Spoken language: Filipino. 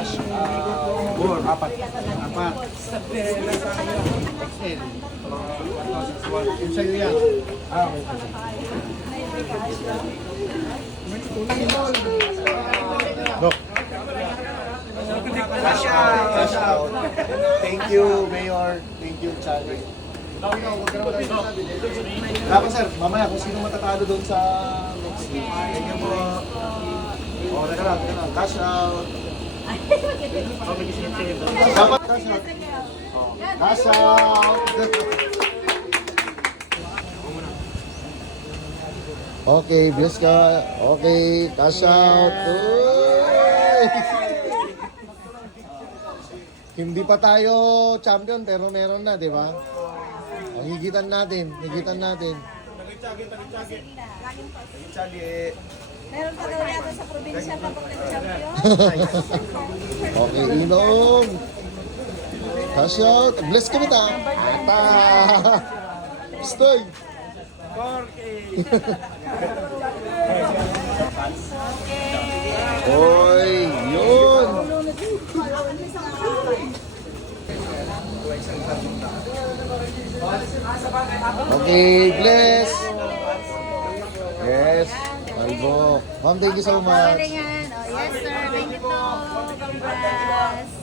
cash. Apat. XL. Yung sa'yo yan. Okay. Look. Cash out. Thank you, Mayor. Thank you, Charlie. Dapat sir, mamaya kung sino matatalo doon sa next week. Thank you po. O, teka lang. Cash out. Dapat cash out. Cash out. Okay, bless ka. Okay, cash out. Uy! Hindi pa tayo champion pero meron na, di ba? O, higitan natin. Meron pa daw yata sa probinsya na pag nag-champion. Okay, inom. Cash out. Bless kami ta. Ata. Stoy. 4K. Oy, yun. Okay, bless. Yes. Albo. Ma'am, thank you so much. Yes sir, thank you po. Congrats.